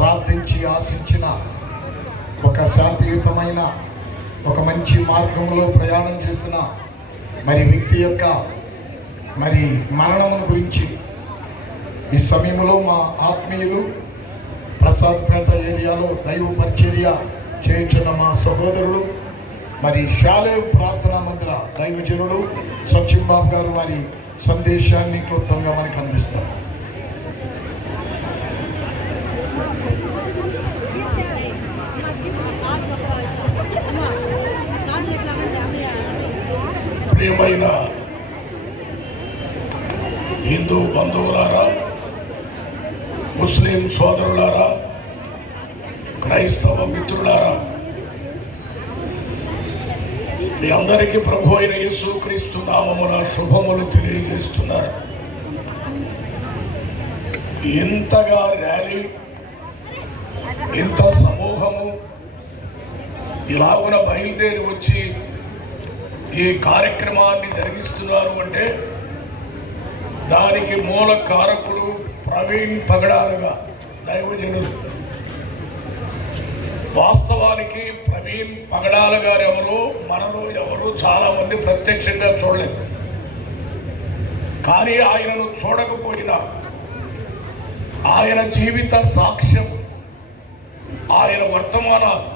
ప్రార్థించి ఆశించిన ఒక శాంతియుతమైన ఒక మంచి మార్గంలో ప్రయాణం చేసిన వ్యక్తి యొక్క మరణమును గురించి ఈ సమయంలో మా ఆత్మీయులు ప్రసాద్పేట ఏరియాలో దైవ పరిచర్య చేయించున్న మా సహోదరుడు షాలేవ్ ప్రార్థనా మందిర దైవజనుడు సచిన్ బాబు గారు వారి సందేశాన్ని క్లుప్తంగా మనకు అందిస్తారు. ప్రియమైన హిందూ బంధువులారా, ముస్లిం సోదరులారా, క్రైస్తవ మిత్రులారా, మీ అందరికీ ప్రభు అయిన యేసుక్రీస్తు నామమున శుభములు తెలియజేస్తున్నారు. ఇంతగా ర్యాలీ, ఇంత సమూహము ఇలాగున బయలుదేరి వచ్చి ఈ కార్యక్రమాన్ని జరిగిస్తున్నారు అంటే దానికి మూల కారకుడు ప్రవీణ్ పగడాలుగా దైవజనులు. వాస్తవానికి ప్రవీణ్ పగడాల గారు ఎవరో మనలో ఎవరు చాలామంది ప్రత్యక్షంగా చూడలేదు. కానీ ఆయనను చూడకపోయినా ఆయన జీవిత సాక్ష్యం, ఆయన వర్తమానాలు,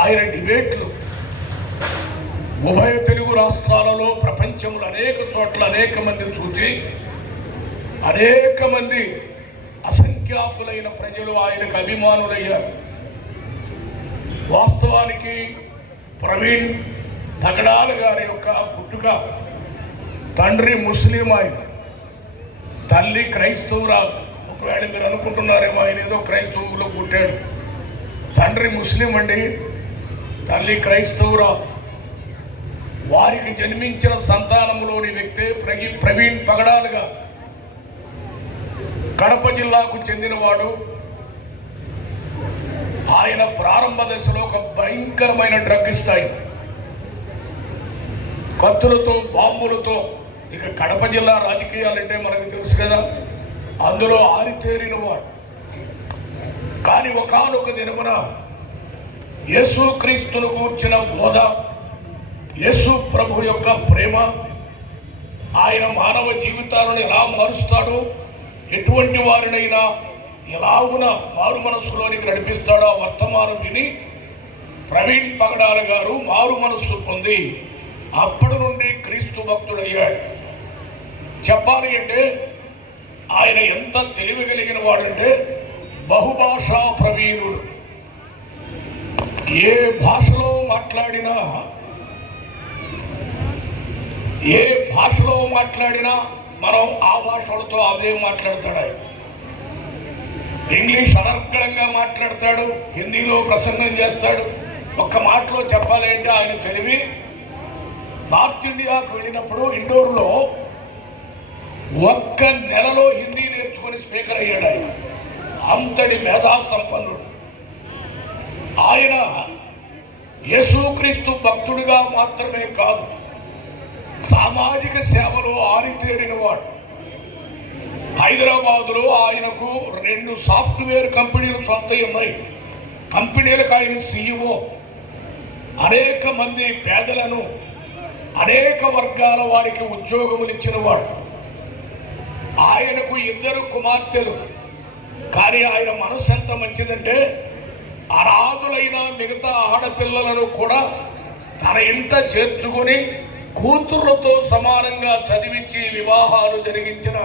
ఆయన డిబేట్లు ఉభయ తెలుగు రాష్ట్రాలలో ప్రపంచంలో అనేక చోట్ల అనేక మంది చూసి అనేక మంది అసంఖ్యాకులైన ప్రజలు ఆయనకు అభిమానులయ్యారు. వాస్తవానికి ప్రవీణ్ పగడాల గారి యొక్క పుట్టుక, తండ్రి ముస్లిం, ఆయన తల్లి క్రైస్తవురాలు. ఒకవేళ మీరు అనుకుంటున్నారేమో ఆయన ఏదో క్రైస్తవులో పుట్టాడు. తండ్రి ముస్లిం అండి, తల్లి క్రైస్తవురాలు. వారికి జన్మించిన సంతానంలోని వ్యక్తే ప్రవీణ్ పగడాలుగా. కడప జిల్లాకు చెందినవాడు. ఆయన ప్రారంభ దశలో ఒక భయంకరమైన డ్రగ్గిస్ట్. ఆయన కత్తులతో, బాంబులతో, ఇక కడప జిల్లా రాజకీయాలంటే మనకు తెలుసు కదా, అందులో ఆరితేరిన వాడు. కానీ ఒకానొక దినమున యేసుక్రీస్తును కూర్చిన బోధ, యేసు ప్రభు యొక్క ప్రేమ, ఆయన మానవ జీవితాలను ఎలా మారుస్తాడో, ఎటువంటి వారినైనా ఎలాగున మారు మనస్సులోనికి నడిపిస్తాడో ఆ వర్తమానం విని ప్రవీణ్ పగడాల గారు మారు మనస్సు పొంది అప్పటి నుండి క్రీస్తు భక్తుడయ్యాడు. చెప్పాలి అంటే ఆయన ఎంత తెలివి కలిగిన వాడంటే బహుభాషా ప్రవీణుడు. ఏ భాషలో మాట్లాడినా మనం ఆ భాషలతో అదే మాట్లాడతాడు. ఆయన ఇంగ్లీష్ అనర్గళంగా మాట్లాడతాడు, హిందీలో ప్రసంగం చేస్తాడు. ఒక్క మాటలో చెప్పాలి అంటే ఆయన తెలివి. నార్త్ ఇండియాకు వెళ్ళినప్పుడు ఇండోర్లో ఒక్క నెలలో హిందీ నేర్చుకొని స్పీకర్ అయ్యాడు. ఆయన అంతటి మేధా సంపన్నుడు. ఆయన యేసుక్రీస్తు భక్తుడిగా మాత్రమే కాదు, సామాజిక సేవలో ఆరితేరినవాడు. హైదరాబాదులో ఆయనకు 2 సాఫ్ట్వేర్ కంపెనీలు సొంత ఉన్నాయి. కంపెనీలకు ఆయన CEO. అనేక మంది పేదలను, అనేక వర్గాల వారికి ఉద్యోగములు ఇచ్చినవాడు. ఆయనకు 2 కుమార్తెలు. కానీ ఆయన మనసు ఎంత మంచిదంటే అనాథులైన మిగతా ఆడపిల్లలను కూడా తన ఇంట చేర్చుకొని కూతుర్లతో సమానంగా చదివించి వివాహాలు జరిగించిన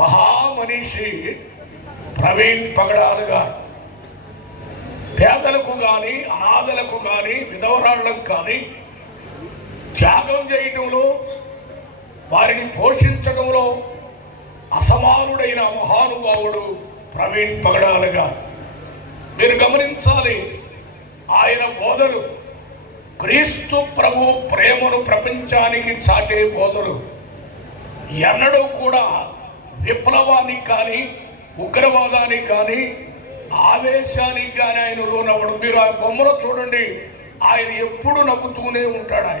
మహామనిషి ప్రవీణ్ పగడాలు గారు. పేదలకు కానీ, అనాథలకు కానీ, విధవరాళ్లకు కానీ త్యాగం చేయటంలో, వారిని పోషించడంలో అసమానుడైన మహానుభావుడు ప్రవీణ్ పగడాలు గారు. మీరు గమనించాలి, ఆయన బోధలు క్రీస్తు ప్రభు ప్రేమను ప్రపంచానికి చాటే బోధలు. ఎన్నడూ కూడా విప్లవానికి కానీ, ఉగ్రవాదానికి కానీ, ఆవేశానికి కానీ ఆయన లోనవ్వడు. మీరు ఆ బొమ్మలో చూడండి, ఆయన ఎప్పుడు నవ్వుతూనే ఉంటాడు.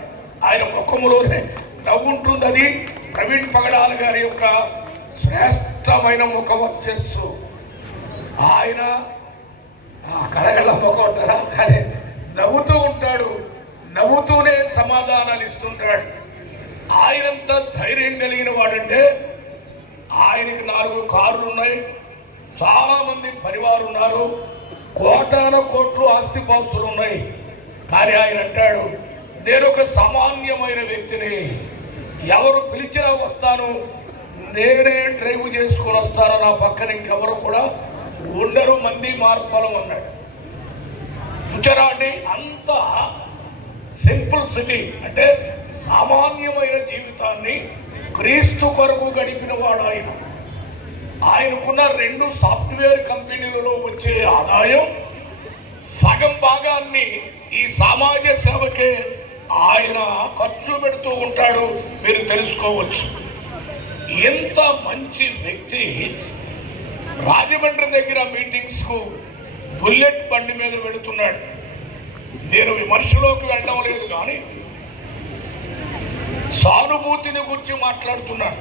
ఆయన ముఖంలోనే నవ్వుంటుంది. అది ప్రవీణ్ పగడాల గారి యొక్క శ్రేష్టమైన ముఖ వర్చస్సు. ఆయన కడగలమ్మకుంటారా కానీ నవ్వుతూ ఉంటాడు, నవ్వుతూనే సమాధానాలు ఇస్తుంటాడు. ఆయనంత ధైర్యం కలిగిన వాడంటే ఆయనకి 4 కార్లు ఉన్నాయి, చాలామంది పరివారు ఉన్నారు, కోటాన కోట్లు ఆస్తిపాస్తులు ఉన్నాయి. కానీ ఆయన అంటాడు, నేను ఒక సామాన్యమైన వ్యక్తిని, ఎవరు పిలిచినా వస్తాను, నేనే డ్రైవ్ చేసుకొని వస్తాను, నా పక్కన ఇంకెవరు కూడా ఉండరు, మంది మార్పలం అన్నాడు. చూచారా అండి, అంత సింపుల్ సిటీ అంటే సామాన్యమైన జీవితాన్ని క్రీస్తు కొరకు గడిపిన వాడు ఆయన. ఆయనకున్న 2 సాఫ్ట్వేర్ కంపెనీలలో వచ్చే ఆదాయం సగం భాగాన్ని ఈ సమాజ సేవకే ఆయన ఖర్చు పెడుతూ ఉంటాడు. మీరు తెలుసుకోవచ్చు. ఎంత మంచి వ్యక్తి. రాజమండ్రి దగ్గర మీటింగ్స్కు బుల్లెట్ బండి మీద వెళుతున్నాడు. నేను విమర్శలోకి వెళ్ళడం లేదు, కానీ సానుభూతిని గురించి మాట్లాడుతున్నాడు.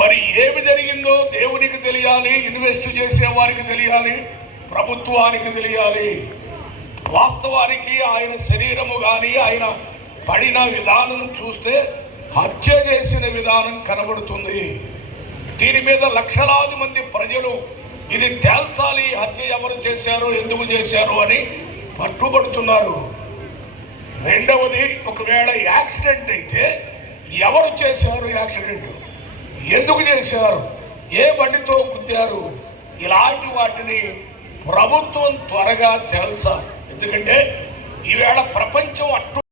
మరి ఏమి జరిగిందో దేవునికి తెలియాలి, ఇన్వెస్ట్ చేసే వారికి తెలియాలి, ప్రభుత్వానికి తెలియాలి. వాస్తవానికి ఆయన శరీరము కానీ ఆయన పడిన విధానం చూస్తే హత్య చేసిన విధానం కనబడుతుంది. దీని మీద లక్షలాది మంది ప్రజలు ఇది తేల్చాలి, హత్య ఎవరు చేశారో, ఎందుకు చేశారు అని పట్టుబడుతున్నారు. రెండవది, ఒకవేళ యాక్సిడెంట్ అయితే ఎవరు చేశారు, యాక్సిడెంట్ ఎందుకు చేశారు, ఏ బండితో గుద్దారు, ఇలాంటి వాటిని ప్రభుత్వం త్వరగా తేల్చాలి. ఎందుకంటే ఈవేళ ప్రపంచం అట్టు